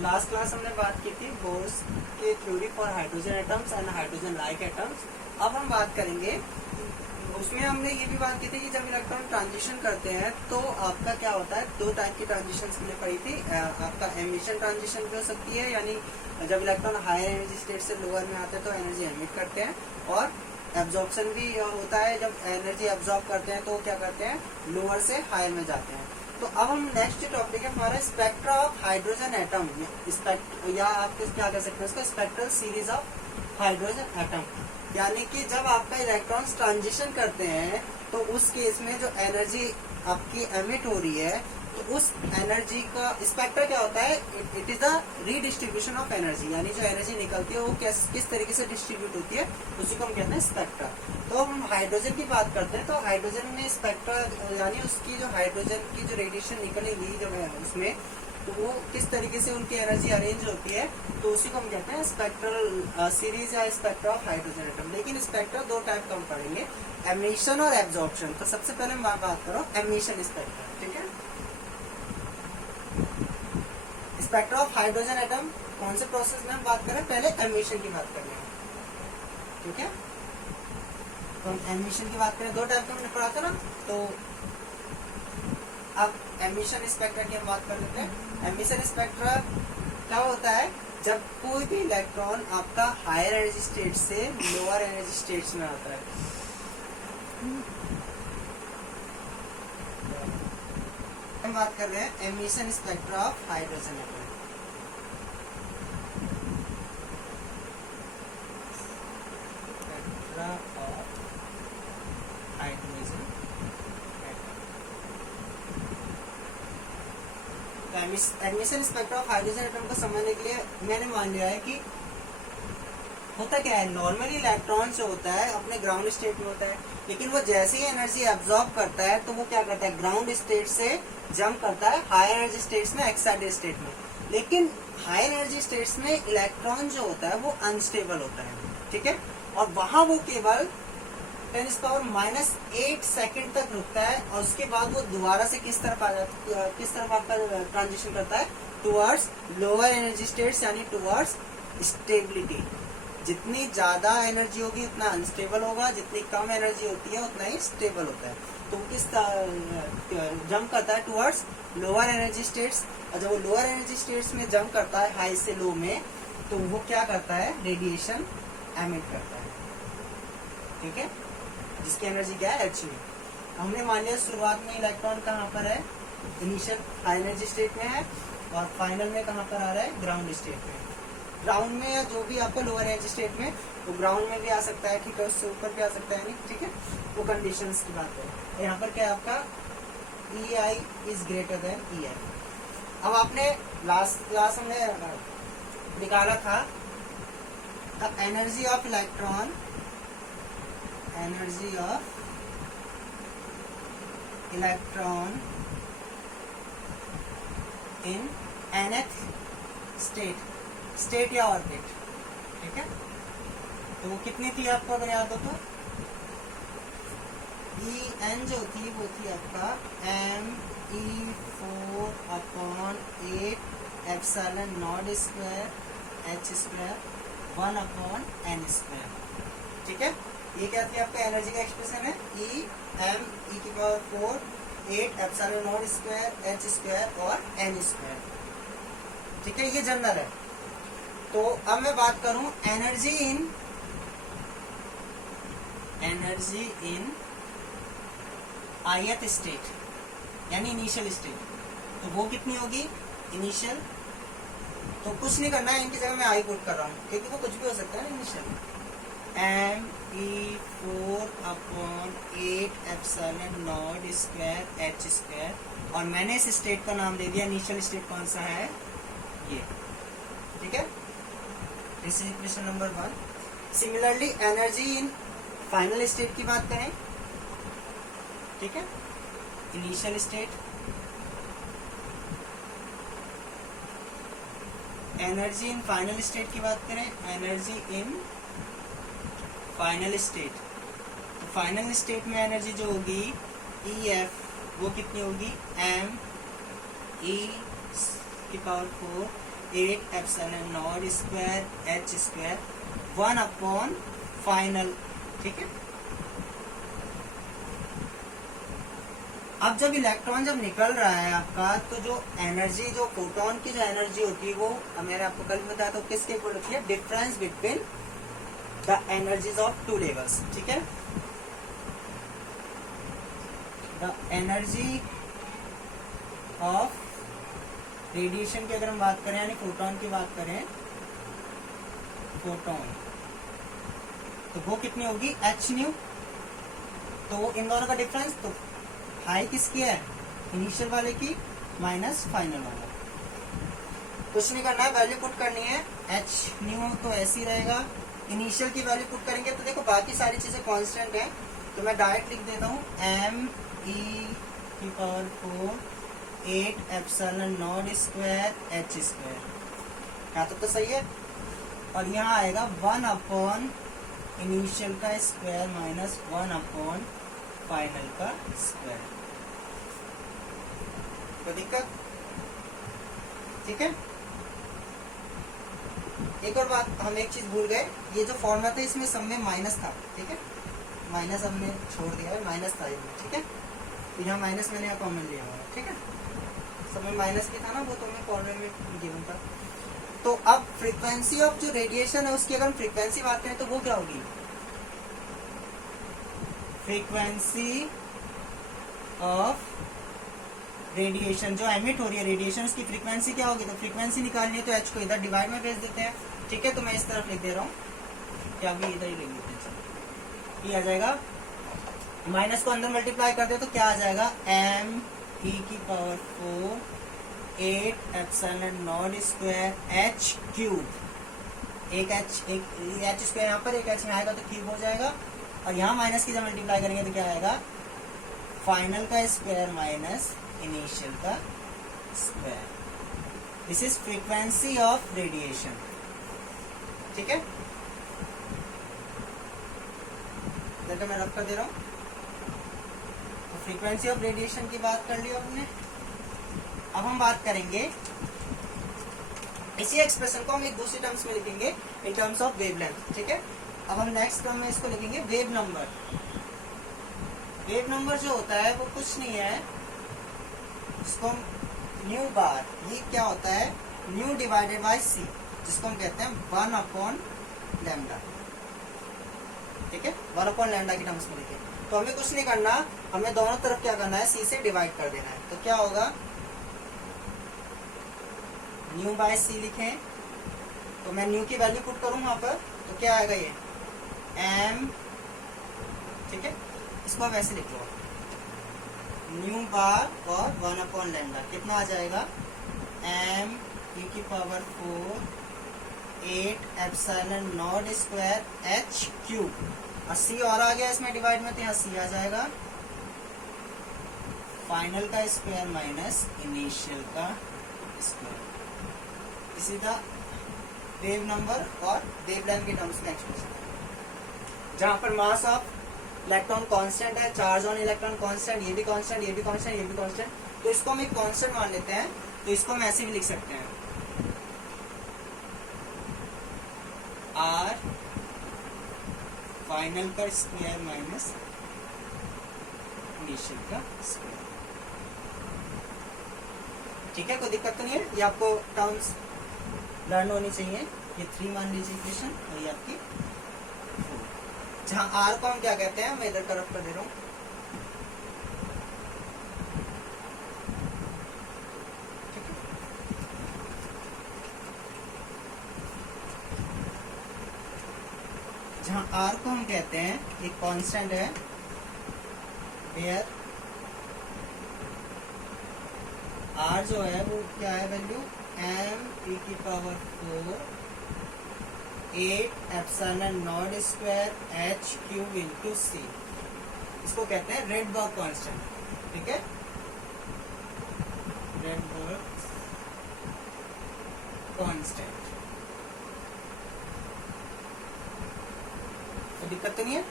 Last class हमने बात की थी बोर्स के theory for hydrogen atoms and hydrogen like atoms. अब हम बात करेंगे, उसमें हमने ये भी बात की थी कि जब इलेक्ट्रॉन ट्रांजिशन करते हैं तो आपका क्या होता है, दो टाइप की ट्रांजिशन हमने पढ़ी थी। आपका एमिशन ट्रांजिशन भी हो सकती है, यानी जब इलेक्ट्रॉन हायर एनर्जी स्टेट से लोअर में आते हैं तो एनर्जी एमिट करते हैं, और एब्जॉर्प्शन भी होता है, जब एनर्जी एब्जॉर्ब करते हैं तो क्या करते हैं, लोअर से हायर में जाते हैं। तो अब हम नेक्स्ट टॉपिक है हमारा स्पेक्ट्रा ऑफ हाइड्रोजन एटम, या आप क्या कह सकते हैं उसका, spectral series of hydrogen atom. यानी कि जब आपका इलेक्ट्रॉन्स ट्रांजिशन करते हैं तो उस केस में जो एनर्जी आपकी एमिट हो रही है, तो उस एनर्जी का स्पेक्ट्रा क्या होता है, it is the redistribution of energy, यानी जो एनर्जी निकलती है वो किस तरीके से डिस्ट्रीब्यूट होती है, उसी को हम कहते हैं स्पेक्ट्रा। तो हम हाइड्रोजन की बात करते हैं, तो हाइड्रोजन में स्पेक्ट्रा यानी उसकी जो हाइड्रोजन की जो रेडिएशन निकलेगी जब उसमें, तो वो किस तरीके से उनकी एनर्जी अरेंज होती है, तो उसी को हम कहते हैं स्पेक्ट्रल सीरीज या स्पेक्ट्रा ऑफ हाइड्रोजन एटम। लेकिन स्पेक्ट्रा दो टाइप का हम पढ़ेंगे, एमिशन और एब्जॉर्प्शन। तो सबसे पहले मैं बात करो एमिशन स्पेक्ट्रा, ठीक है। स्पेक्ट्रा ऑफ हाइड्रोजन एटम कौन से प्रोसेस में हम बात करें, पहले एमिशन की बात करें, ठीक है। तो हम एमिशन की बात करें, दो टाइप का हमने पढ़ा था ना, तो अब एमिशन स्पेक्ट्रा की हम बात कर लेते हैं। एमिशन स्पेक्ट्रा क्या होता है, जब कोई भी इलेक्ट्रॉन आपका हायर एनर्जी स्टेट से लोअर एनर्जी स्टेट्स में आता है। हम बात कर रहे हैं emission spectra of hydrogen atom. Spectra of hydrogen emission spectra of hydrogen atom को समझने के लिए मैंने मान लिया है कि होता क्या है, नॉर्मली इलेक्ट्रॉन जो होता है अपने ग्राउंड स्टेट में होता है, लेकिन वो जैसे ही एनर्जी एब्जॉर्ब करता है तो वो क्या करता है, ग्राउंड स्टेट से जंप करता है हायर एनर्जी स्टेट्स में, एक्साइटेड स्टेट में। लेकिन हायर एनर्जी स्टेट्स में इलेक्ट्रॉन जो होता है वो अनस्टेबल होता है, ठीक है, और वहां वो केवल 10⁻⁸ सेकंड तक रुकता है, और उसके बाद वो दोबारा से किस तरफ आ जाता है, किस तरफ आपका ट्रांजिशन करता है, टुवर्ड्स लोअर एनर्जी स्टेट्स, यानी टुवर्ड्स स्टेबिलिटी। जितनी ज्यादा एनर्जी होगी उतना अनस्टेबल होगा, जितनी कम एनर्जी होती है उतना ही स्टेबल होता है। तो किस जंप करता है टुवर्ड्स लोअर एनर्जी स्टेट्स, और जब वो लोअर एनर्जी स्टेट्स में जंप करता है हाई से लो में, तो वो क्या करता है, रेडिएशन एमिट करता है, ठीक है, जिसकी एनर्जी क्या है, h में। हमने मान लिया शुरुआत में इलेक्ट्रॉन कहाँ पर है, इनिशियल हाई एनर्जी स्टेट में है, और फाइनल में कहाँ पर आ रहा है, ग्राउंड स्टेट में। ग्राउंड में या जो भी आपका लोअर एनर्जी स्टेट में, वो ग्राउंड में भी आ सकता है, ठीक है, उससे ऊपर भी आ सकता है, नहीं, ठीक है, वो कंडीशंस की बात है। यहाँ पर क्या है आपका, EI is greater than EF। अब आपने लास्ट क्लास हमने निकाला था the energy of electron, energy of electron in nth state या ऑर्बिट, ठीक है। तो वो कितनी थी आपको अगर याद हो तो, En जो थी वो थी आपका me4/8ε0² h²1/n², ठीक है। ये क्या थी आपका एनर्जी का एक्सप्रेशन है, E m e⁴8ε0² और n², ठीक है, ये जनरल है। तो अब मैं बात करूं एनर्जी इन ith स्टेट, यानी इनिशियल स्टेट, तो वो कितनी होगी इनिशियल। तो कुछ नहीं करना है, इनकी जगह मैं आई पुट कर रहा हूँ, क्योंकि वो कुछ भी हो सकता है ना इनिशियल, me4/8ε0² और मैंने इस स्टेट का नाम दे दिया, इनिशियल स्टेट कौन सा है, ये, ठीक है। This is equation number 1। Similarly energy in final state की बात करें, ठीक है, initial state, energy in final state की बात करें, एनर्जी इन फाइनल स्टेट, तो फाइनल स्टेट में एनर्जी जो होगी EF वो कितनी होगी, m e⁴ 8 epsilon not square h square 1 upon final. ठीक है, अब जब इलेक्ट्रॉन जब निकल रहा है आपका, तो जो एनर्जी, जो फोटोन की जो एनर्जी होती है, वो मैंने आपको कल बताया तो किसके इक्वल होती है? Difference between the energies of two levels. ठीक है, द एनर्जी ऑफ रेडिएशन की अगर हम बात करें, यानी फोटोन की बात करें, फोटोन, तो वो कितनी होगी? h new. तो इन दोनों का डिफरेंस, तो हाई किसकी है? इनिशियल वाले की माइनस फाइनल वाला। कुछ नहीं करना है, वैल्यू पुट करनी है। h न्यू तो ऐसे ही रहेगा, इनिशियल की वैल्यू पुट करेंगे तो देखो बाकी सारी चीजें कांस्टेंट हैं, तो मैं डायरेक्ट लिख देता हूँ m(e⁴ 8 epsilon not square h square. क्या तो सही है। और यहाँ आएगा 1 अपॉन इनिशियल का स्क्वायर माइनस 1 अपॉन फाइनल का स्क्वायर। तो दिक्कत? ठीक है, एक और बात, हम एक चीज भूल गए, ये जो फॉर्मूला था इसमें सब में माइनस था। ठीक है, माइनस हमने छोड़ दिया है, माइनस था इसमें। ठीक है, तो यहाँ माइनस मैंने यहाँ कॉमन लिया हुआ है। ठीक है, सब में माइनस भी था ना, वो तो हमें फॉर्मूले में गिवन था। तो अब फ्रीक्वेंसी ऑफ जो रेडिएशन है उसकी अगर हम फ्रीक्वेंसी बात करें तो वो क्या होगी? फ्रीक्वेंसी ऑफ रेडिएशन जो एमिट हो रही है रेडिएशन, उसकी फ्रीक्वेंसी क्या होगी? तो फ्रीक्वेंसी निकालनी है तो h को इधर डिवाइड में भेज देते हैं। ठीक है, तो मैं इस तरफ लिख दे रहा हूँ, क्या भी इधर ही लिख देते हैं। ये आ जाएगा, माइनस को अंदर मल्टीप्लाई कर दे तो क्या आ जाएगा? m(e⁴ 8 epsilon not square h cube. एक h स्क्वायर यहाँ पर, एक h में आएगा तो क्यूब हो जाएगा। और यहाँ माइनस की जब मल्टीप्लाई करेंगे तो क्या आएगा? फाइनल का स्क्वायर माइनस इनिशियल का square. This is frequency of radiation. ठीक है, देखो मैं रख कर दे रहा हूँ। तो फ्रीक्वेंसी ऑफ रेडिएशन की बात कर ली हमने। अब हम बात करेंगे, इसी एक्सप्रेशन को हम एक दूसरी टर्म्स में लिखेंगे इन टर्म्स ऑफ वेवलेंथ। ठीक है, अब हम नेक्स्ट टर्म में इसको लिखेंगे वेव नंबर। वेव नंबर जो होता है वो कुछ नहीं है, इसको हम न्यू बार, ये क्या होता है? न्यू डिवाइडेड बाय सी, जिसको हम कहते हैं 1 अपॉन लैम्डा। ठीक है, 1 अपॉन लैम्डा की टर्म्स में लिखे। तो हमें कुछ नहीं करना, हमें दोनों तरफ क्या करना है? सी से डिवाइड कर देना है। तो क्या होगा? न्यू बाय सी लिखें, तो मैं न्यू की वैल्यू पुट करूं वहां पर, तो क्या आएगा? ये m। ठीक है, इसको आप ऐसे लिख लो, न्यू बार और 1 अपॉन लैम्डा, कितना आ जाएगा? m(e⁴ 8 epsilon not square h cube. और c और आ गया इसमें डिवाइड में, तो यहाँ c आ जाएगा, फाइनल का स्क्वायर माइनस इनिशियल का स्क्वायर। इसी द वेव नंबर और वेवलेंथ के टर्म्स में एक्सप्रेशन, जहां पर मास ऑफ इलेक्ट्रॉन कांस्टेंट है, चार्ज ऑन इलेक्ट्रॉन कांस्टेंट, ये भी कांस्टेंट, ये भी कांस्टेंट, ये भी कांस्टेंट, तो इसको हम एक कांस्टेंट मान लेते हैं। तो इसको हम ऐसे भी लिख सकते हैं, r फाइनल का स्क्वायर माइनस इनिशियल का स्क्वायर। ठीक है, कोई दिक्कत तो नहीं है। ये आपको टर्म्स लर्न होनी चाहिए। ये 3 मान लीजिए इक्वेशन, और ये आपकी 4। जहां r को हम क्या कहते हैं, मैं इधर तरफ कर दे रहा हूँ। जहां r को हम कहते हैं, एक कांस्टेंट है, वेयर r जो है वो क्या है? Value m(e⁴ 8 epsilon not square h cube into c। इसको कहते हैं रेडबर्ग कांस्टेंट। ठीक है, रेडबर्ग कांस्टेंट। तो दिक्कत तो नहीं है।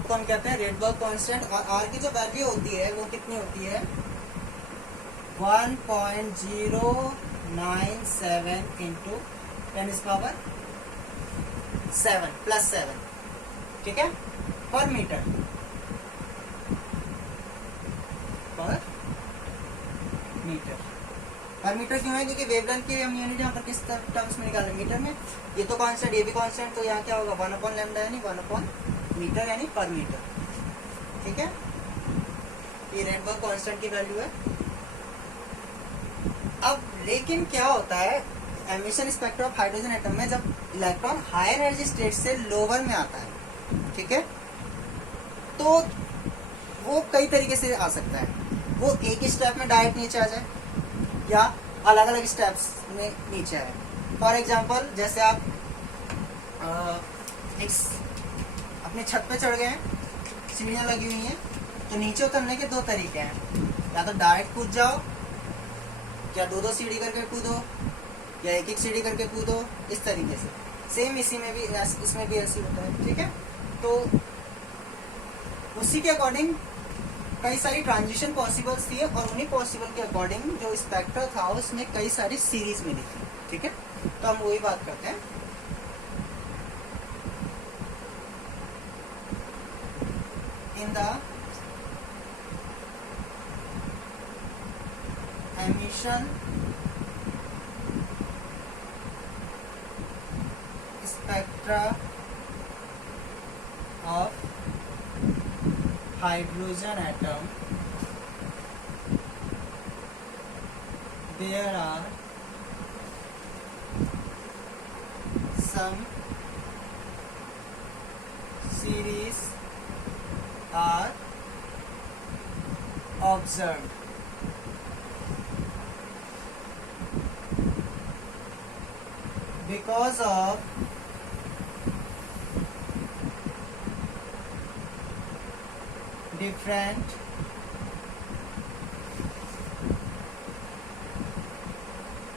तो हम कहते हैं रेडबर्ग कांस्टेंट, और r की जो वैल्यू होती है वो कितनी होती है? 1.0 97 इंटू 10⁻7 +7, ठीक है, पर मीटर, पर मीटर। पर मीटर क्यों है? क्योंकि वेवलेंथ की हम यूनिट यहाँ पर किस टर्म्स में निकालें? मीटर में। ये तो कांस्टेंट, ये भी कांस्टेंट, तो यहाँ क्या होगा? 1/λ यानी 1/मीटर यानी पर मीटर, ठीक है। ये रेडबर्ग कांस्टेंट की वैल्यू है। अब लेकिन क्या होता है emission spectrum of hydrogen atom में, जब इलेक्ट्रॉन हायर एनर्जी स्टेट से लोअर में आता है, ठीक है, तो वो कई तरीके से आ सकता है। वो एक ही स्टेप में डायरेक्ट नीचे आ जाए या अलग अलग स्टेप्स में नीचे आए। फॉर एग्जाम्पल, जैसे आप एक अपने छत पे चढ़ गए हैं, सीढ़ियाँ लगी हुई हैं, तो नीचे उतरने के दो तरीके हैं, या तो डायरेक्ट कूद जाओ, या दो सीढ़ी करके कूदो, या एक सीढ़ी करके कूदो, इस तरीके से। सेम इसी में भी, इसमें भी ऐसे होता है, ठीक है। तो उसी के अकॉर्डिंग कई सारी ट्रांजिशन पॉसिबल्स थी, और उन्हीं पॉसिबल के अकॉर्डिंग जो स्पेक्ट्रा था उसमें कई सारी सीरीज मिली थी, ठीक है। तो हम वही बात करते हैं। In the emission spectra of hydrogen atom, there are some series are observed. Because of different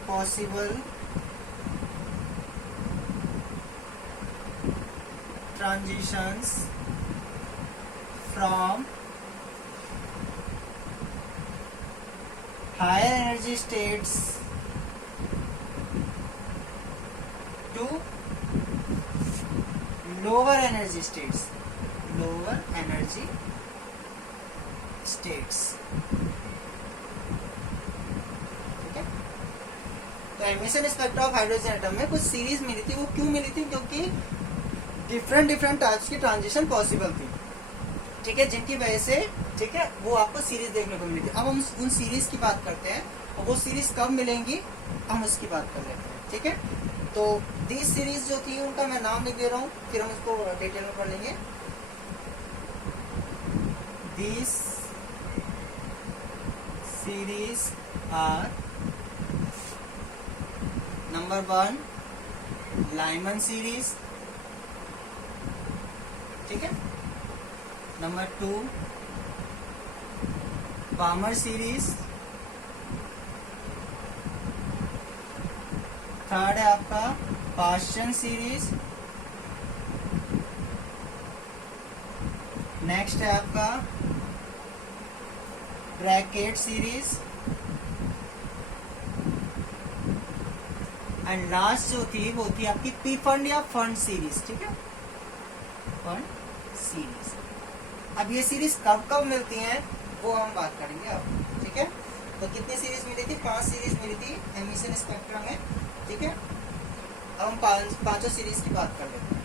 possible transitions from higher energy states to lower energy states, lower energy states, ठीक है। तो emission spectra of hydrogen atom में कुछ series मिली थी। वो क्यों मिली थी? क्योंकि डिफरेंट टाइप्स की ट्रांजिशन पॉसिबल थी, ठीक है, जिनकी वजह से, ठीक है, वो आपको सीरीज देखने को मिली थी। अब हम उन सीरीज की बात करते हैं, और वो सीरीज कब मिलेंगी हम उसकी बात कर लेते हैं, ठीक है। तो दिस सीरीज जो थी उनका मैं नाम लिख दे रहा हूँ, फिर हम उसको डिटेल में पढ़ लेंगे। This series are number 1 Lyman series, ठीक है, नंबर 2 बामर सीरीज, थर्ड है आपका पाश्चन सीरीज, नेक्स्ट है आपका ब्रैकेट सीरीज, एंड लास्ट जो थी वो थी आपकी पी फंड या फंड सीरीज, ठीक है, फंड सीरीज। अब ये सीरीज कब कब मिलती हैं वो हम बात करेंगे अब, ठीक है। तो कितनी सीरीज मिली थी? 5 सीरीज मिली थी एमिशन स्पेक्ट्रम में, ठीक है। अब हम पांचों सीरीज की बात कर लेते हैं,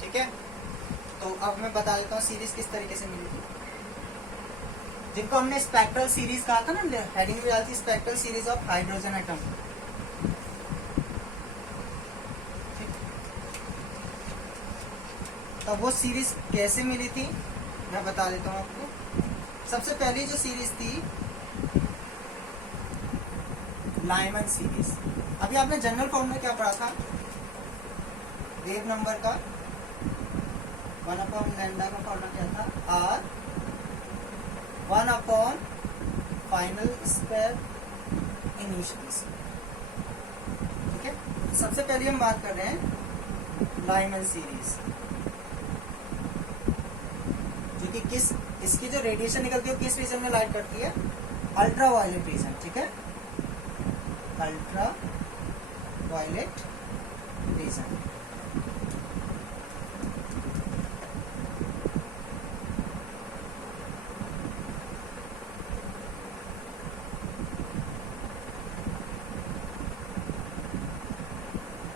ठीक है। तो अब मैं बता देता हूँ सीरीज किस तरीके से मिली थी, जिनको हमने स्पेक्ट्रल सीरीज कहा था ना, हेडिंग भी आती spectral series of hydrogen atom. तो वो सीरीज कैसे मिली थी मैं बता देता हूँ आपको। सबसे पहली जो सीरीज थी लाइमन सीरीज। अभी आपने जनरल फॉर्म में क्या पढ़ा था? वेव नंबर का 1/λ का फॉर्मूला क्या था? R 1/फाइनल स्क्वायर इनिशियल स्क्वायर, ठीक है। सबसे पहले हम बात कर रहे हैं लाइमन सीरीज, जो कि किस, इसकी जो रेडिएशन निकलती है किस रीजन में लाइट करती है? अल्ट्रा वायलेट रीजन, ठीक है, अल्ट्रा वायलेट रीजन।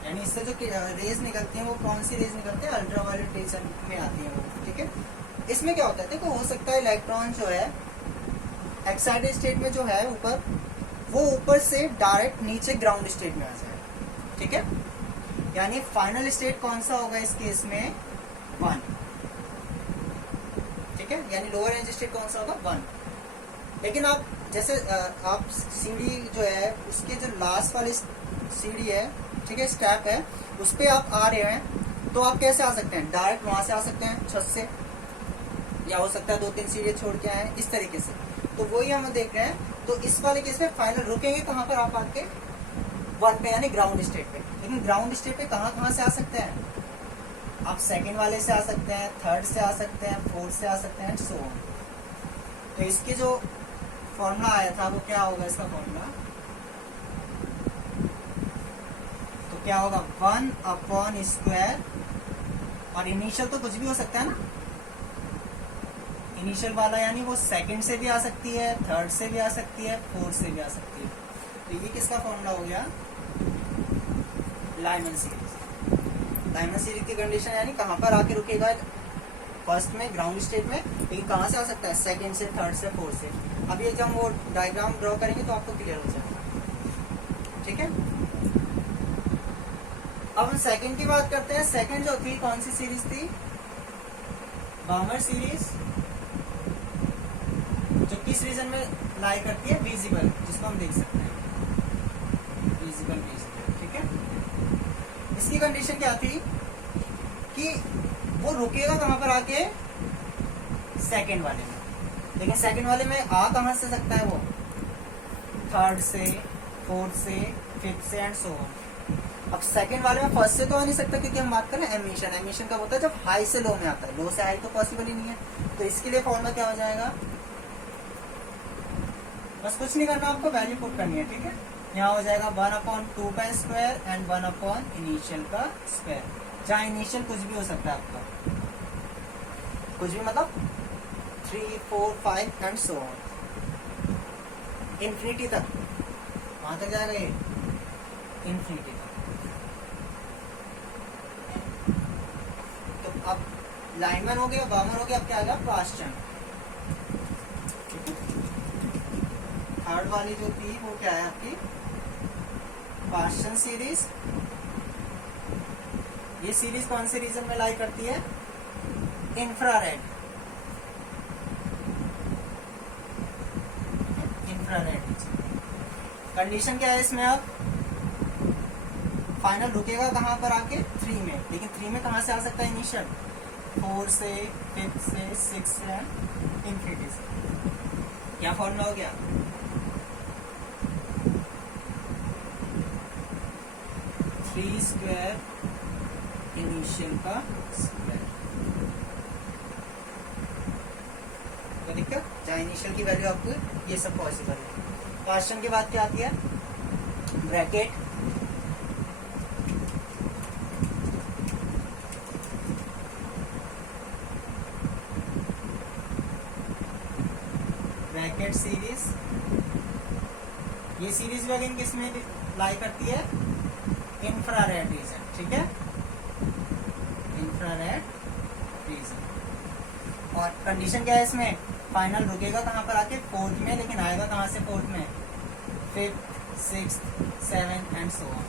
यानी इससे जो रेज निकलती हैं वो कौन सी रेज निकलती है, अल्ट्रा वायलेट रीजन में आती है वो, ठीक है। इसमें क्या होता है, देखो हो सकता है इलेक्ट्रॉन जो है एक्साइटेड स्टेट में जो है ऊपर, वो ऊपर से डायरेक्ट नीचे ग्राउंड स्टेट में आ जाए, ठीक है। यानी फाइनल स्टेट कौन सा होगा इस केस में, 1, ठीक है। यानी लोअर एनर्जी स्टेट कौन सा होगा, 1। लेकिन आप जैसे आप सीढ़ी जो है उसके जो लास्ट वाली सीढ़ी है, ठीक है, स्टेप है, उस पे आप आ रहे हैं, तो आप कैसे आ सकते हैं, डायरेक्ट वहां से आ सकते हैं छत से, या हो सकता है 2-3 सीढ़ियां छोड़ के आए इस तरीके से। तो वही हम देख रहे हैं। तो इस वाले केस में फाइनल रुकेंगे कहाँ पर, आप आके 1 पे, यानी ग्राउंड स्टेट पे। लेकिन ग्राउंड स्टेट पे कहाँ से आ सकते हैं, आप सेकंड वाले से आ सकते हैं, थर्ड से आ सकते हैं, फोर्थ से आ सकते हैं, सो ऑन। तो इसके जो फॉर्मूला आया था वो क्या होगा, इसका फॉर्मूला तो क्या होगा, 1/स्क्वायर, और इनिशियल तो कुछ भी हो सकता है ना, इनिशियल वाला यानी वो सेकंड से भी आ सकती है, थर्ड से भी आ सकती है, फोर्थ से भी आ सकती है। तो ये किसका फॉर्मूला हो गया, लाइमन सीरीज। लाइमन सीरीज की कंडीशन यानी कहाँ पर आके रुकेगा, फर्स्ट में ग्राउंड स्टेट में, लेकिन कहाँ से आ सकता है, सेकंड से, थर्ड से, फोर्थ से। अब ये जब हम वो डायग्राम ड्रॉ करेंगे तो आपको क्लियर हो जाएगा, ठीक है। अब हम सेकंड की बात करते हैं। सेकंड जो थी कौन सी सीरीज थी, बामर सीरीज, जो किस रीजन में लाई करती है, विजिबल, जिसको हम देख सकते हैं, विजिबल रीजन, ठीक है। इसकी कंडीशन क्या थी कि वो रुकेगा कहां पर आके, सेकंड वाले में। लेकिन सेकंड वाले में आ कहां से सकता है वो, थर्ड से, फोर्थ से, फिफ्थ से एंड सो ऑन। अब सेकंड वाले में फर्स्ट से तो आ नहीं सकता, क्योंकि हम बात करें एमिशन। एमिशन कब होता है, जब हाई से लो में आता है, लो से हाई तो पॉसिबल ही नहीं है। तो इसके लिए फॉर्मूला क्या हो जाएगा, बस कुछ नहीं करना, आपको वैल्यू पुट करनी है, ठीक है। यहाँ हो जाएगा 1/2 का स्क्वायर एंड 1 इनिशियल का स्क्वायर, जहाँ इनिशियल कुछ भी हो सकता है आपका, कुछ भी मतलब 3, 4, 5 एंड सो ऑन, इन्फिनिटी तक, वहां तक जाएगा ये, इन्फिनिटी तक। तो अब लाइनमैन हो गया, बामर हो गया, अब क्या आ गया, पास्चन। थर्ड वाली जो थी वो क्या है आपकी, पास्चन सीरीज। ये सीरीज कौन से रीजन में लाई करती है, इंफ्रारेड, इंफ्रारेड। कंडीशन क्या है इसमें, अब फाइनल रुकेगा कहां पर आके, 3 में। लेकिन 3 में कहां से आ सकता है इनिशियल, 4 से, 5 से, 6 से, इन्फिनिटी से। क्या फॉर्मूला हो गया, 3 स्क्वायर इनिशियल का स्क्वायर। तो दिक्कत, जहाँ इनिशियल की वैल्यू आपको ये सब पॉसिबल है। क्वेश्चन की बात क्या आती है, ब्रैकेट, ब्रैकेट सीरीज। ये सीरीज अगेन किस में लाई करती है, इंफ्रारेड रीजन, ठीक है, इंफ्रारेड रीजन। और कंडीशन क्या है इसमें, फाइनल रुकेगा कहां पर आके, फोर्थ में, लेकिन आएगा कहां से, फोर्थ में, fifth, sixth, seventh and so on,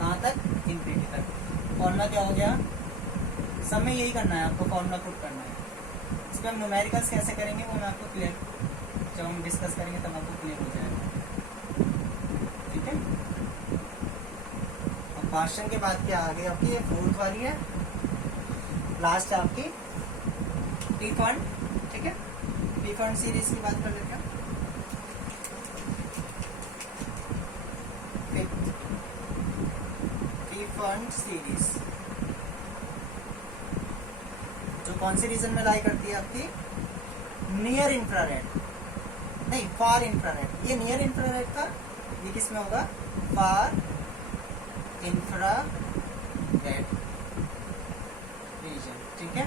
कहां तक, इन्फिनिटी तक। फॉर्मूला क्या हो गया, सब में यही करना है आपको, फॉर्मूला पुट करना है। इस पर हम न्यूमेरिकल्स कैसे करेंगे वो मैं आपको क्लियर, जब हम डिस्कस करेंगे तब आपको क्लियर हो जाएगा, ठीक है। अब क्वेश्चन के बाद क्या आ गई आपकी, ये फोर्थ वाली है, लास्ट है आपकी टी फंड, ठीक है। टी फंड सीरीज की बात कर लेते हैं। टी फंड सीरीज जो कौन सी रीजन में लाई करती है आपकी, नियर इंफ्रारेड, नहीं, फार इंफ्रारेड, ये नियर इंफ्रारेड था, ये किस में होगा, फार इंफ्रारेड रीजन। ठीक है,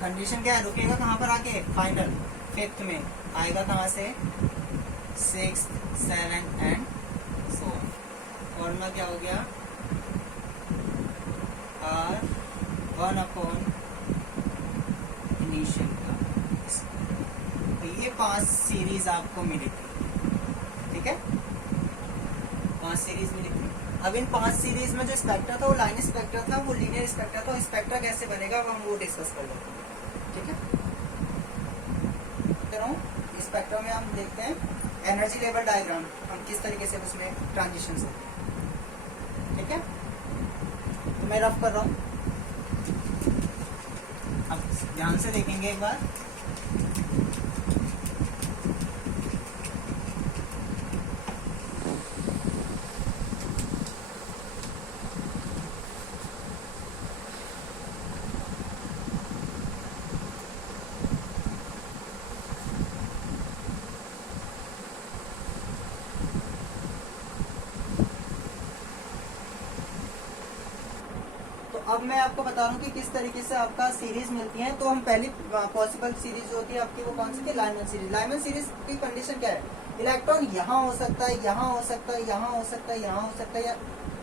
कंडीशन क्या है, रुकेगा कहाँ पर आके, फाइनल फिफ्थ में आएगा, कहाँ से, 6, 7 एंड सो ऑन। फॉर्मूला क्या हो गया, R1 इनिशियल का। तो ये 5 सीरीज आपको मिली थी। ठीक है, 5 सीरीज मिली थी। अब इन 5 सीरीज में जो स्पेक्ट्रा था वो लाइन स्पेक्ट्रा था, वो लीनियर स्पेक्ट्रा था। स्पेक्ट्रा कैसे बनेगा अब हम वो डिस्कस कर लेते हैं। ठीक है, स्पेक्ट्रा में हम देखते हैं एनर्जी लेवल डायग्राम, हम किस तरीके से उसमें ट्रांजिशन से। ठीक है, तो मैं रफ कर रहा हूँ, अब ध्यान से देखेंगे एक बार। अब मैं आपको बता रहा हूँ कि किस तरीके से आपका सीरीज मिलती है। तो हम पहली पॉसिबल सीरीज जो होती है आपकी, वो कौन सी थी, लाइमन सीरीज। लाइमन सीरीज की कंडीशन क्या है, इलेक्ट्रॉन यहाँ हो सकता है, यहाँ हो सकता है, यहाँ हो सकता है, यहाँ हो सकता है, या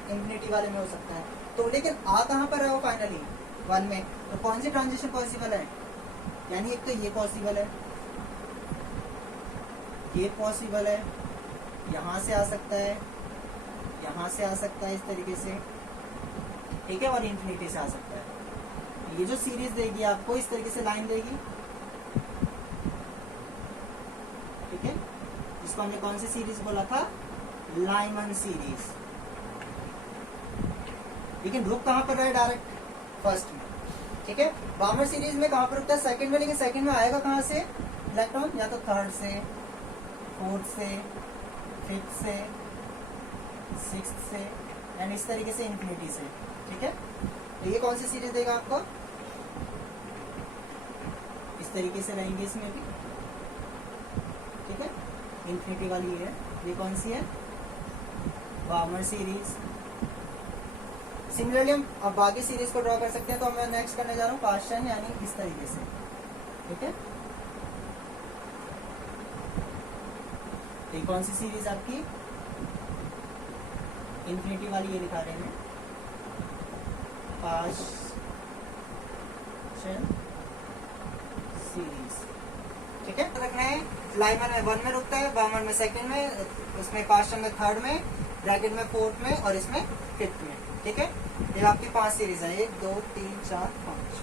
इंफिनिटी वाले में हो सकता है। तो लेकिन आ कहाँ पर है वो, फाइनली 1 में। तो कौन सी ट्रांजिशन पॉसिबल है, यानी एक तो ये पॉसिबल है, ये पॉसिबल है, यहाँ से आ सकता है, यहाँ से आ सकता है, इस तरीके से। ठीक है, और इंफिनिटी से आ सकता है। ये जो सीरीज देगी आपको इस तरीके से लाइन देगी। ठीक है, इसको हमने कौन सी सीरीज बोला था, लाइमन सीरीज। लेकिन रुक कहां पर है, डायरेक्ट फर्स्ट में। ठीक है, बामर सीरीज में कहां पर रुकता है, सेकंड में। लेकिन सेकंड में आएगा कहां से इलेक्ट्रॉन, या तो थर्ड से, फोर्थ से, फिफ्थ से, सिक्स्थ से, एंड इस तरीके से इंफिनिटी से। ठीक है, तो ये कौन सी सीरीज देगा आपको, इस तरीके से रहेंगे इसमें भी। ठीक है, इंफिनिटी वाली है, ये कौन सी है, बामर सीरीज। सिमिलरली हम अब बाकी सीरीज को ड्रॉ कर सकते हैं। तो मैं नेक्स्ट करने जा रहा हूँ पास्चन, यानी इस तरीके से। ठीक है, तो ये कौन सी सीरीज आपकी, इंफिनिटी वाली, ये दिखा रहे हैं पास्चन सीरीज। ठीक है, रखना है, लाइमन में 1 में रुकता है, बामर में 2nd में, उसमें पास्चन में 3rd में, ब्रैकेट में 4th में, और इसमें 5th में। ठीक है, ये आपकी 5 सीरीज है, 1 2 3 4 5।